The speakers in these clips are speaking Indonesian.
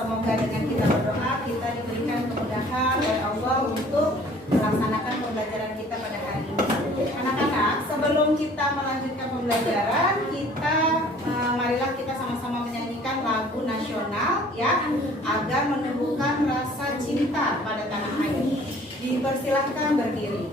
Semoga dengan kita berdoa kita diberikan kemudahan oleh Allah untuk melaksanakan pembelajaran kita pada hari ini. Anak-anak, sebelum kita melanjutkan pembelajaran, marilah kita sama-sama menyanyikan lagu nasional ya, agar menumbuhkan rasa cinta pada tanah air. Dipersilahkan berdiri.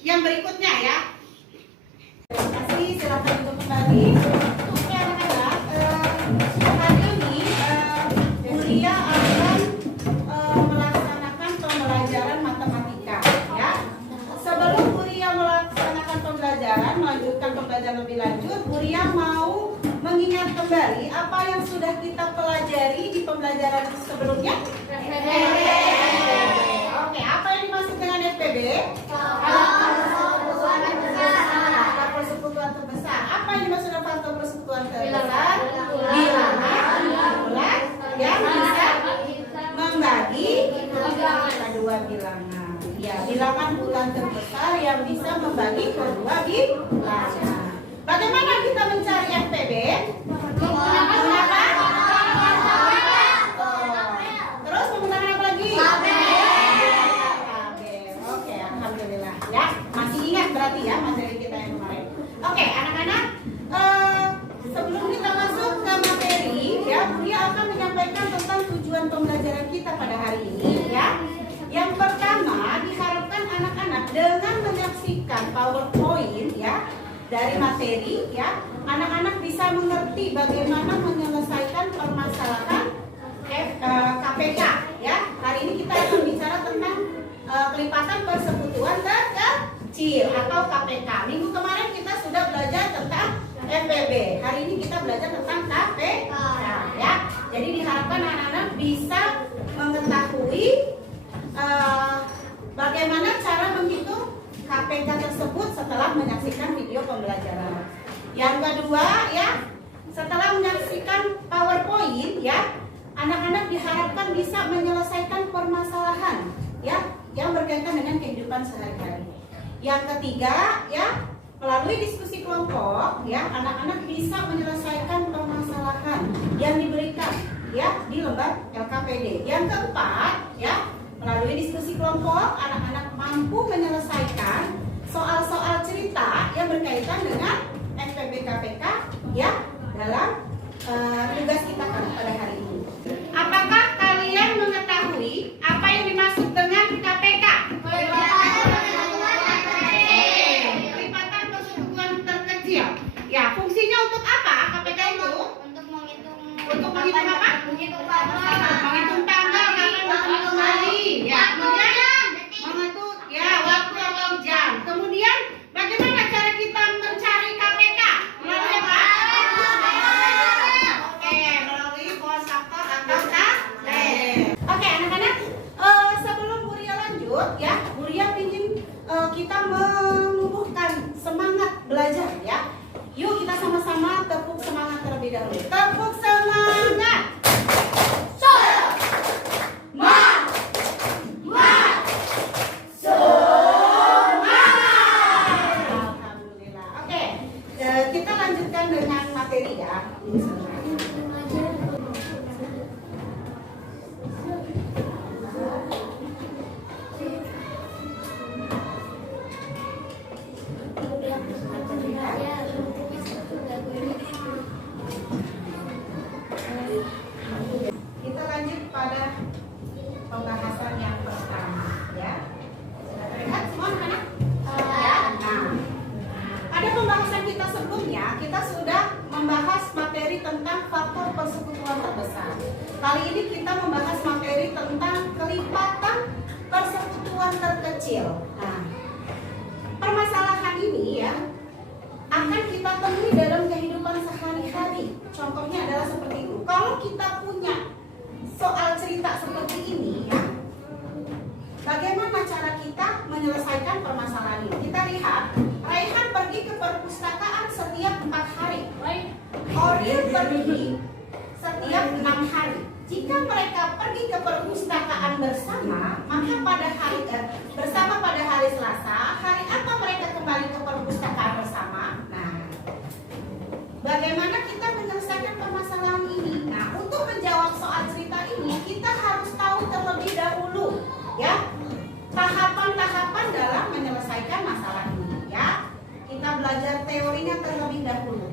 Yang berikutnya ya. Terima kasih, silakan untuk kembali. Oke anak-anak, hari ini Mulia akan melaksanakan pembelajaran matematika ya. Sebelum Mulia melaksanakan pembelajaran, melanjutkan pembelajaran lebih lanjut, Mulia mau mengingat kembali apa yang sudah kita pelajari di pembelajaran sebelumnya. Oke, apa yang dimaksud dengan FPB? Persekutuan terbesar. Apa yang dimaksud dengan faktor persekutuan terbesar? Bilangan bulat yang bisa membagi kedua bilangan. Ya, bilangan bulat terbesar yang bisa membagi kedua bilangan. Bagaimana kita mencari FPB? Menggunakan dari materi ya, anak-anak bisa mengerti bagaimana menyelesaikan permasalahan KPK ya. Hari ini kita akan bicara tentang kelipatan persekutuan terkecil atau KPK. Minggu kemarin kita sudah belajar tentang FPB. Hari ini kita belajar tentang KPK ya. Jadi diharapkan anak-anak bisa mengetahui bagaimana cara menghitung KPK tersebut setelah menyaksikan video pembelajaran. Yang kedua ya, setelah menyaksikan PowerPoint ya, anak-anak diharapkan bisa menyelesaikan permasalahan ya yang berkaitan dengan kehidupan sehari-hari. Yang ketiga ya, melalui diskusi kelompok ya, anak-anak bisa menyelesaikan permasalahan yang diberikan ya di lembar LKPD. Yang keempat ya, melalui diskusi kelompok anak-anak mampu menyelesaikan soal-soal cerita yang berkaitan dengan FPB KPK ya dalam tugas kita pada hari ini. Apakah kalian mengetahui apa yang dimaksud dengan KPK? Kelipatan persekutuan terkecil. Ya, fungsinya untuk apa KPK itu? Untuk menghitung apa? Menghitung tanggal, kapan menghitung hari. Ya, kemudian menghitung ya waktu atau jam. Kemudian bagaimana cara kita mencari KPK? Melalui apa? Oke, melalui pohon faktor atau tabel. Oke, anak-anak, sebelum Bu Ria lanjut ya, Bu Ria ingin kita menumbuhkan semangat belajar ya. Yuk kita sama-sama tepuk semangat terlebih dahulu. Tepuk semangat. Alhamdulillah. Oke, kita lanjutkan dengan materi ya. Kita lanjut pada pembahasan yang pertama ya. Sudah terlihat semua anak-anak? Ya. Nah, pada pembahasan kita sebelumnya kita sudah membahas materi tentang faktor persekutuan terbesar. Kali ini kita membahas materi tentang kelipatan persekutuan terkecil. Nah, permasalahan ini ya akan kita temui dalam kehidupan sehari-hari. Contohnya adalah seperti itu. Kalau kita punya soal cerita seperti ini ya, bagaimana cara kita menyelesaikan permasalahan ini? Kita lihat, Raihan pergi ke perpustakaan setiap 4 hari. Orien pergi setiap 6 hari. Jika mereka pergi ke perpustakaan bersama, maka pada hari bersama pada hari Selasa, hari apa mereka kembali ke perpustakaan bersama? Nah, bagaimana kita menyelesaikan permasalahan ini? Nah, untuk menjawab soal cerita ini, kita harus tahu terlebih dahulu ya tahapan-tahapan dalam menyelesaikan masalah ini ya. Kita belajar teorinya terlebih dahulu.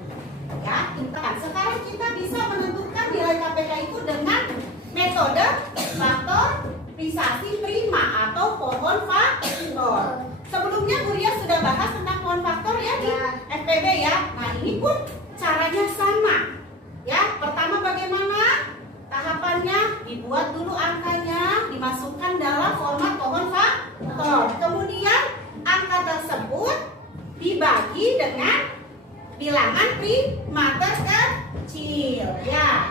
Ya, sekarang kita bisa menentukan nilai KPK itu dengan metode faktorisasi prima atau pohon faktor. Sebelumnya Bu Ria sudah bahas tentang pohon faktor ya di FPB ya. Nah, ini pun caranya sama. Ya, pertama bagaimana? Tahapannya dibuat dulu angkanya, dimasukkan dalam format pohon faktor. Kemudian angka tersebut dibagi dengan bilangan prima terkecil ya.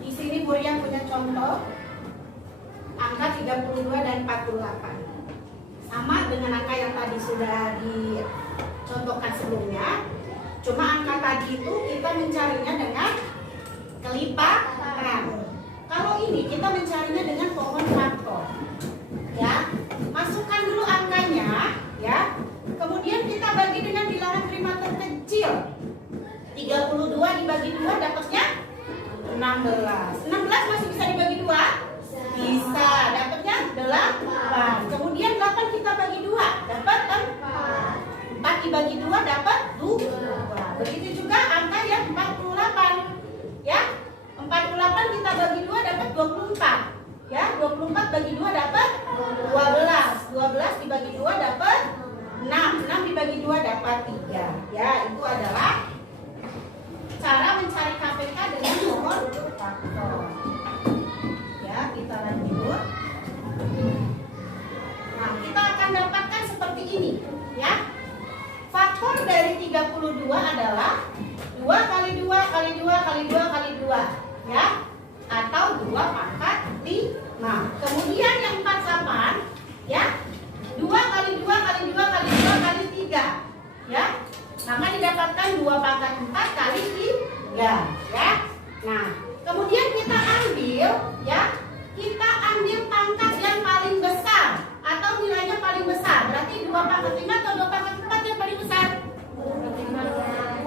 Di sini Bu Ria punya contoh angka 32 dan 48. Sama dengan angka yang tadi sudah dicontohkan sebelumnya. Cuma angka tadi itu kita mencarinya dengan kelipatan. Kalau ini kita mencarinya dengan pohon faktor. Ya, masukkan dulu angkanya ya. Kemudian kita bagi dengan bilangan prima terkecil. 32 dibagi 2 dapatnya 16. 16 masih bisa dibagi 2? Bisa, dapatnya 8. Kemudian 8 kita bagi 2, dapat 4. 4 dibagi 2 dapat 2. Begitu juga angka yang 48. Ya. 48 kita bagi 2 dapat 24. Ya, 24 bagi 2 dapat 12. 12 dibagi 2 dapat 6. 6 dibagi 2 dapat 3. Ya, itu adalah cara mencari KPK dengan pohon faktor. Ya, kita lanjut. Nah, kita akan dapatkan seperti ini, ya. Faktor dari 32 adalah 2 kali 2 kali 2 kali 2 kali 2, ya. Atau 2 pangkat 5. Kemudian yang 48, ya. 2 kali 2 kali 2 kali 2 kali 3, ya. Maka didapatkan 2 pangkat 4 kali 3, ya. Nah, kemudian kita ambil, ya. Kita ambil pangkat yang paling besar atau nilainya paling besar. Berarti 2 pangkat 5 atau 2 pangkat 4 yang paling besar?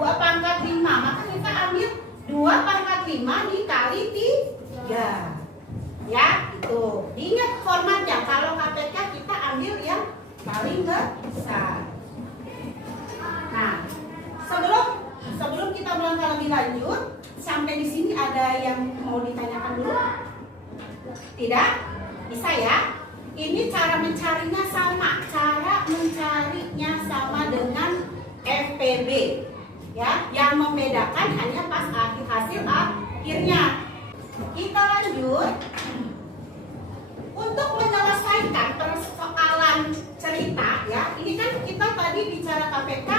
2 pangkat 5. Maka kita ambil 2 pangkat 5 dikali 3. Ya, itu. Diingat formatnya. Kalau KPK kita ambil yang paling besar. Nah, sebelum kita melangkah lebih lanjut, sampai di sini ada yang mau ditanyakan dulu? Tidak? Bisa ya? Ini cara mencarinya sama. Cara mencarinya sama dengan FPB. Ya, yang membedakan hanya pas hasil akhirnya. Kita lanjut. Untuk menyelesaikan persoalan cerita, ya. Ini kan kita tadi bicara KPK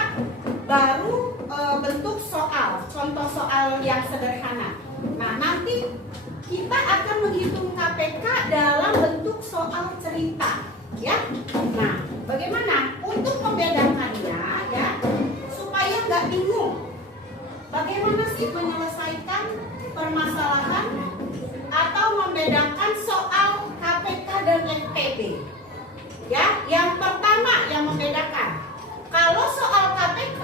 baru bentuk soal, contoh soal yang sederhana. Nah, nanti kita akan menghitung KPK dalam bentuk soal cerita, ya. Nah, bagaimana untuk membedakannya, ya, supaya nggak bingung. Bagaimana sih menyelesaikan permasalahan atau membedakan soal KPK dan FPB? Ya, yang pertama yang membedakan, kalau soal KPK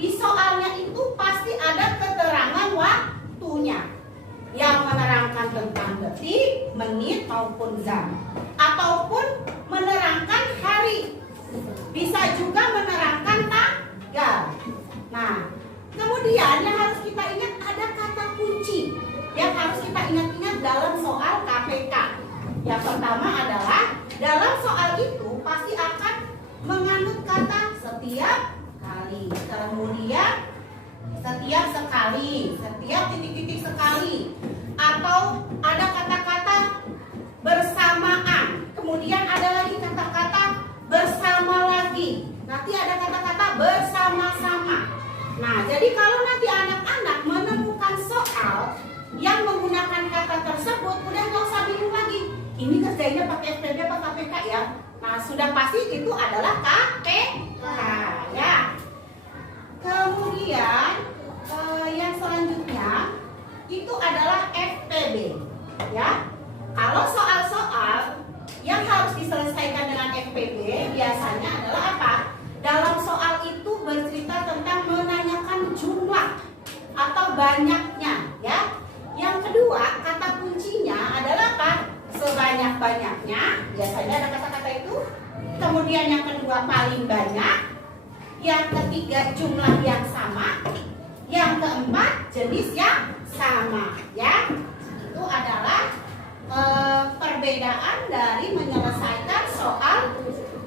di soalnya itu pasti ada keterangan waktunya yang menerangkan tentang detik, menit maupun jam, ataupun menerangkan hari, bisa juga menerangkan tanggal. Nah, kemudian yang harus kita ingat ada kata kunci yang harus kita ingat-ingat dalam soal KPK. Yang pertama adalah dalam soal itu pasti akan menganut kata setiap kali, kemudian setiap sekali, setiap titik-titik sekali, atau ada kata-kata bersamaan, kemudian ada lagi kata-kata bersama lagi, nanti ada kata-kata bersama-sama. Nah, jadi kalau nanti anak-anak menemukan soal yang menggunakan kata tersebut, udah nggak usah bingung lagi. Ini kerjanya pakai FPB apa KPK ya? Nah, sudah pasti itu adalah KPK, ya. Kemudian yang selanjutnya itu adalah FPB, ya. Kalau soal-soal yang harus diselesaikan dengan FPB biasanya adalah apa? Dalam soal itu bercerita tentang menanyakan jumlah atau banyaknya, ya. Yang kedua, kata kuncinya adalah apa? Sebanyak-banyaknya, biasanya ada kata-kata itu. Kemudian yang kedua, paling banyak. Yang ketiga, jumlah yang sama. Yang keempat, jenis yang sama, ya. Itu adalah perbedaan dari menyelesaikan soal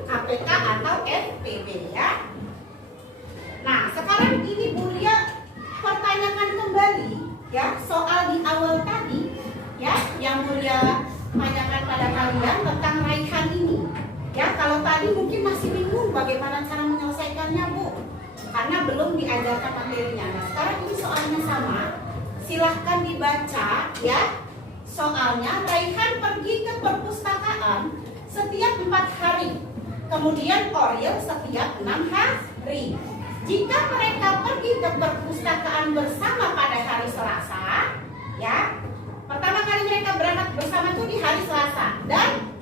KPK atau FPB, ya. Nah, sekarang ini Bu Lia pertanyakan kembali, ya, soal di awal tadi, ya, yang Bu Lia tanyakan pada kalian tentang raihan ini. Ya, kalau tadi mungkin masih bingung bagaimana cara menyelesaikannya, Bu, karena belum diajarkan materinya. Nah, sekarang ini soalnya sama. Silahkan dibaca, ya. Soalnya, Raihan pergi ke perpustakaan setiap 4 hari. Kemudian Oril setiap 6 hari. Jika mereka pergi ke perpustakaan bersama pada hari Selasa, ya, pertama kali mereka berangkat bersama itu di hari Selasa, dan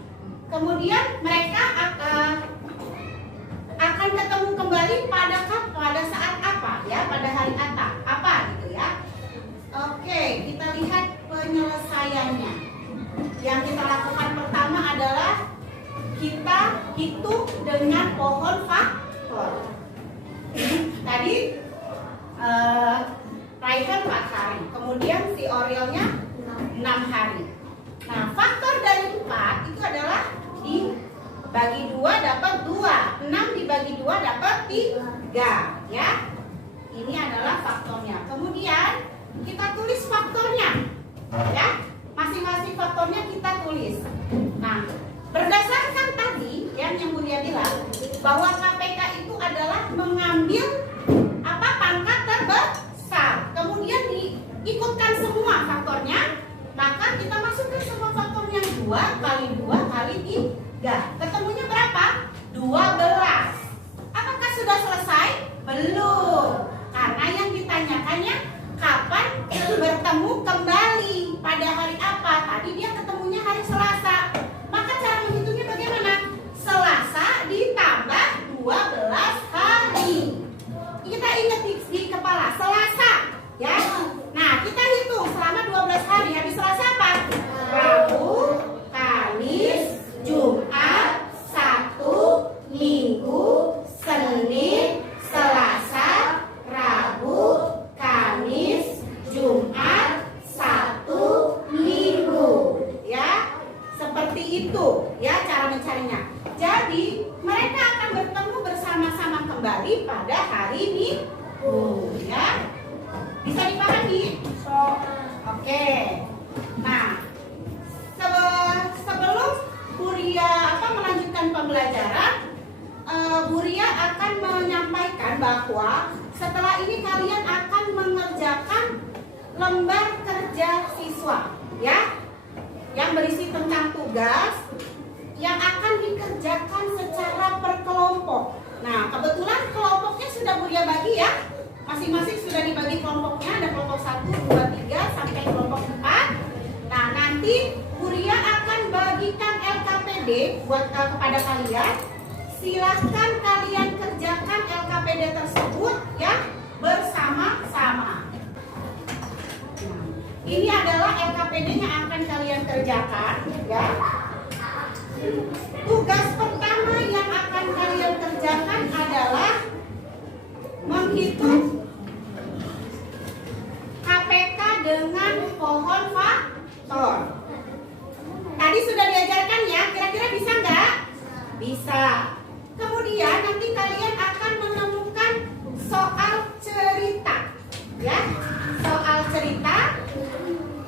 kemudian mereka akan ketemu kembali pada saat apa, ya, pada hari apa gitu, ya. Oke, kita lihat penyelesaiannya. Yang kita lakukan pertama adalah kita hitung dengan pohon faktor. Tadi Raihan 4 hari, kemudian si Orielnya 6 hari. Nah, faktor dari 4 itu adalah dibagi 2 dapat 2, 6 dibagi 2 dapat 3, ya. Ini adalah faktornya. Kemudian kita tulis faktornya, ya. Masing-masing faktornya kita tulis. Nah, berdasarkan tadi yang Bu Lia bilang bahwa KPK itu adalah mengambil pangkat terbesar. Kemudian diikutkan semua faktornya, maka kita masukkan semua faktornya 2 kali 2 kali 3. Ketemunya berapa? 12. Apakah sudah selesai? Belum. Karena yang ditanyakannya kapan bertemu kembali, pada hari apa? Tadi dia ketemunya hari Selasa. Maka cara menghitungnya bagaimana? Selasa ditambah 12 hari. Kita ingat di kepala Selasa, ya. Nah, kita hitung selama 12 hari. Habis Selasa apa? Rabu, Kamis, Jumat, Sabtu, Minggu, Senin, Selasa, Rabu, Kamis, Jumat, Sabtu, Minggu, ya. Seperti itu, ya, cara mencarinya. Jadi mereka akan bertemu bersama-sama kembali pada hari Minggu, ya. Bisa dipahami? Oke. Nah, sebelum Bu Lia melanjutkan pembelajaran, Bu Lia akan menyampaikan bahwa setelah ini kalian akan mengerjakan lembar kerja siswa, ya, yang berisi tentang tugas yang akan dikerjakan secara perkelompok. Nah, kebetulan kelompoknya sudah Bu Lia bagi, ya. Masing-masing sudah dibagi kelompoknya, ada kelompok 1, 2, 3 sampai kelompok 4. Nah, nanti Bu Lia akan bagikan LKPD kepada kalian. Silahkan kalian kerjakan LKPD tersebut, ya, bersama-sama. Nah, ini adalah LKPD yang akan kalian kerjakan, ya. Tugas pertama yang akan kalian kerjakan adalah menghitung KPK dengan pohon faktor. Tadi sudah diajarkan, ya, kira-kira bisa nggak? Bisa. Kemudian nanti kalian akan menemukan soal cerita, ya, soal cerita.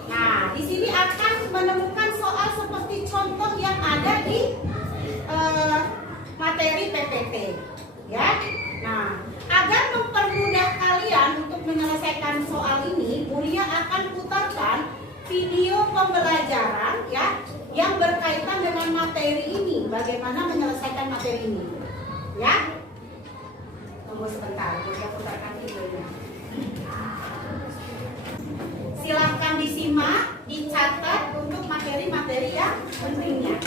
Nah, di sini akan menemukan soal seperti contoh yang ada di materi PPT, ya. Nah, agar mempermudah kalian untuk menyelesaikan soal ini, Bu Lia akan putarkan video pembelajaran, ya, yang berkaitan dengan materi ini, bagaimana menyelesaikan materi ini, ya. Tunggu sebentar, Bu Lia putarkan videonya. Silahkan disimak, dicatat untuk materi-materi yang pentingnya.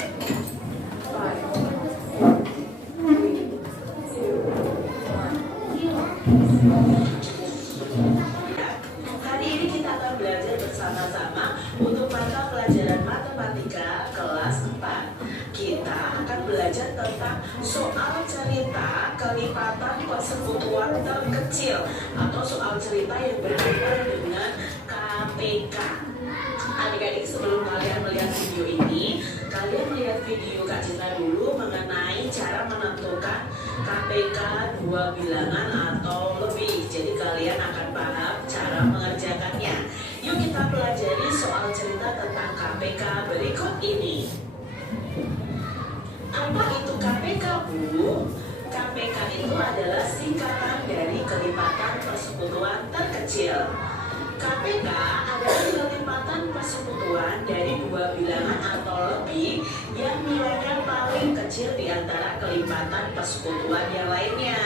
Hari ini kita akan belajar bersama-sama untuk mata pelajaran matematika kelas 4. Kita akan belajar tentang soal cerita kelipatan persekutuan terkecil atau soal cerita yang berkaitan dengan KPK. Adik-adik, sebelum kalian melihat video ini, kalian melihat video Kak Cinta dulu mengenai cara menentukan KPK 2 bilangan atau lebih. Jadi kalian akan paham cara mengerjakannya. Yuk kita pelajari soal cerita tentang KPK berikut ini. Apa itu KPK, Bu? KPK itu adalah singkatan dari kelipatan persekutuan terkecil. KPK adalah kelipatan persekutuan dari 2 bilangan atau lebih yang nilainya paling kecil di antara kelipatan persekutuan yang lainnya.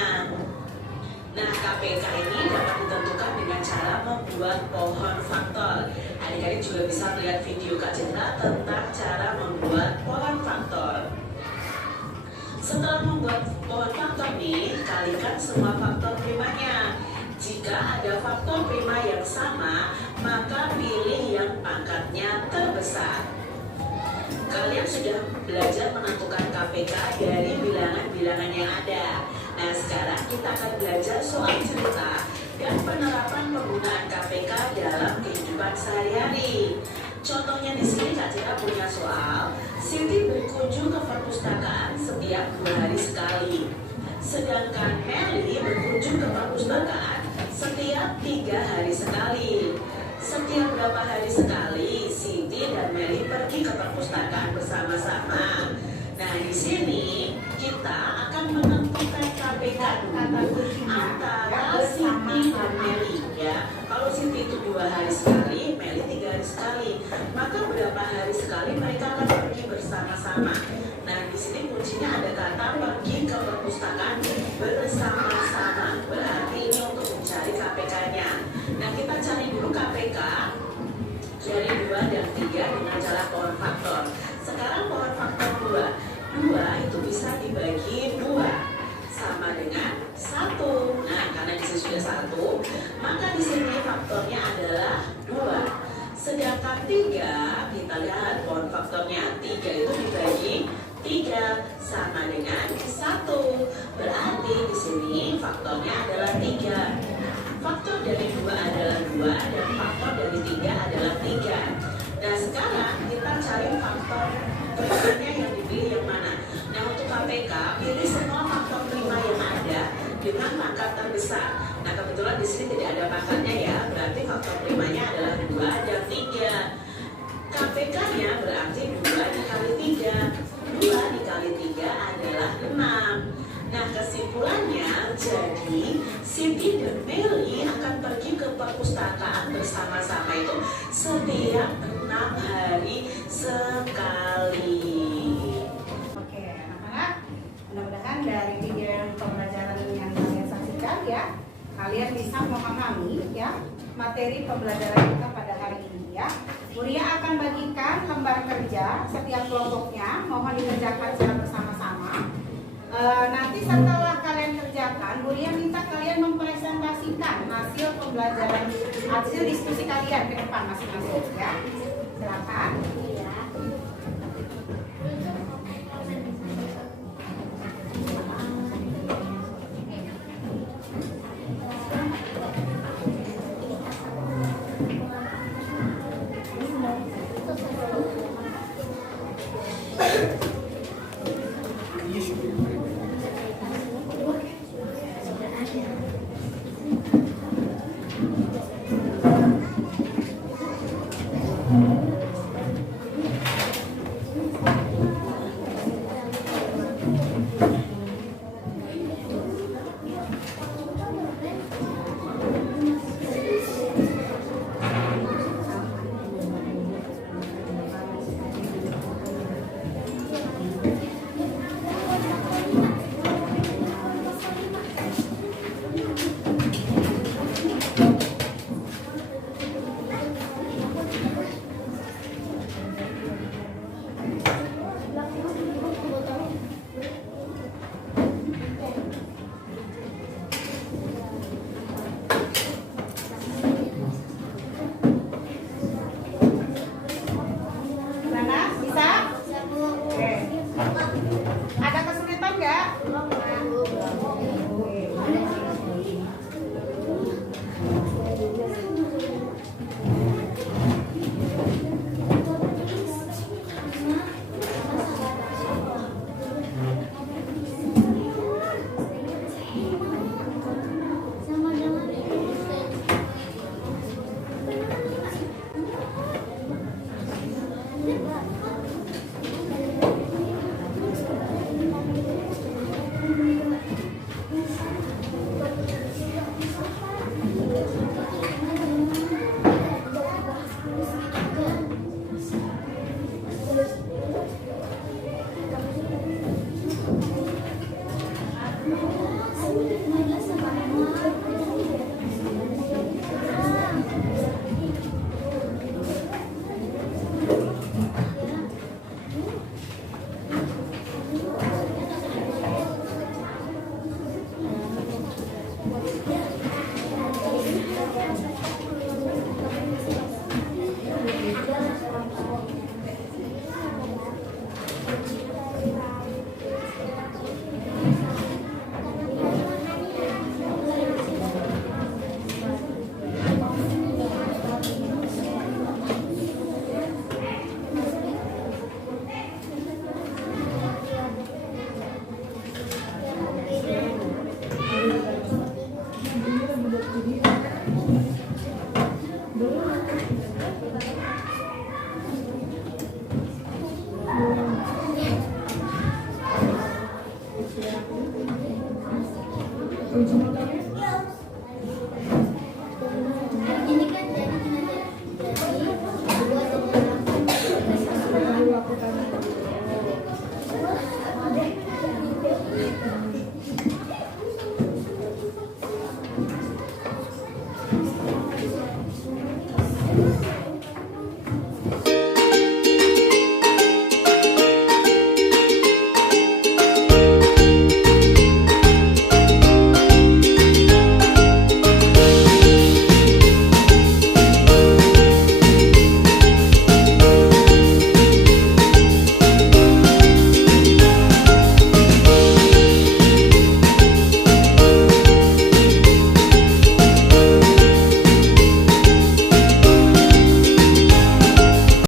Nah, KPK ini dapat ditentukan dengan cara membuat pohon faktor. Adik-adik juga bisa melihat video Kak Cinta tentang cara membuat pohon faktor. Setelah membuat pohon faktor nih, kalikan semua faktor primanya. Jika ada faktor prima yang sama, maka pilih yang pangkatnya terbesar. Kalian sudah belajar menentukan KPK dari bilangan-bilangan yang ada. Nah, sekarang kita akan belajar soal cerita dan penerapan penggunaan KPK dalam kehidupan sehari-hari. Contohnya di sini Kak Cira punya soal, Siti berkunjung ke perpustakaan setiap 2 hari sekali. Sedangkan Meli berkunjung ke perpustakaan setiap 3 hari sekali. Setiap berapa hari sekali Siti dan Meli pergi ke perpustakaan bersama-sama. Nah, di sini kita akan menentukan KPK dulu antara Siti dan Meli ya. Kalau Siti itu 2 hari sekali, Meli 3 hari sekali. Maka berapa hari sekali mereka akan pergi bersama-sama. Nah, di sini kuncinya ada kata pergi ke perpustakaan bersama-sama. Berarti ini untuk mencari KPK-nya. Nah, kita cari dulu KPK dari 2 dan 3 dengan cara pohon faktor. Sekarang pohon faktor 2. 2 itu bisa dibagi 2 sama dengan 1. Nah, karena di sini sudah 1, maka di sini faktornya adalah 2. Sedangkan 3, kita lihat pohon faktornya. 3 itu dibagi 3 sama dengan 1. Berarti di sini faktornya adalah 3. Faktor dari 2 adalah 2 dan faktor dari 3 adalah 3. Nah, sekarang kita cari faktor primanya yang dipilih yang mana. Nah, untuk KPK, pilih semua faktor prima yang ada dengan pangkat terbesar. Nah, kebetulan di sini tidak ada pangkatnya ya, berarti faktor primanya adalah 2 dan 3. KPK-nya berarti 2 dikali 3. 2 dikali 3 adalah 6. Nah, kesimpulannya jadi Siti dan Meli akan pergi ke perpustakaan bersama-sama itu setiap 6 hari sekali. Oke, anak-anak, mudah-mudahan dari video pembelajaran yang kalian saksikan ya, kalian bisa memahami ya materi pembelajaran kita pada hari ini ya. Buria akan bagikan lembar kerja setiap kelompoknya, mohon dikerjakan secara bersama-sama. Nanti setelah kalian kerjakan, Buria minta kalian mempresentasikan hasil pembelajaran, hasil diskusi kalian ke depan masing-masing ya. Silakan. Ini kan jadi dibuat dengan waktu kami.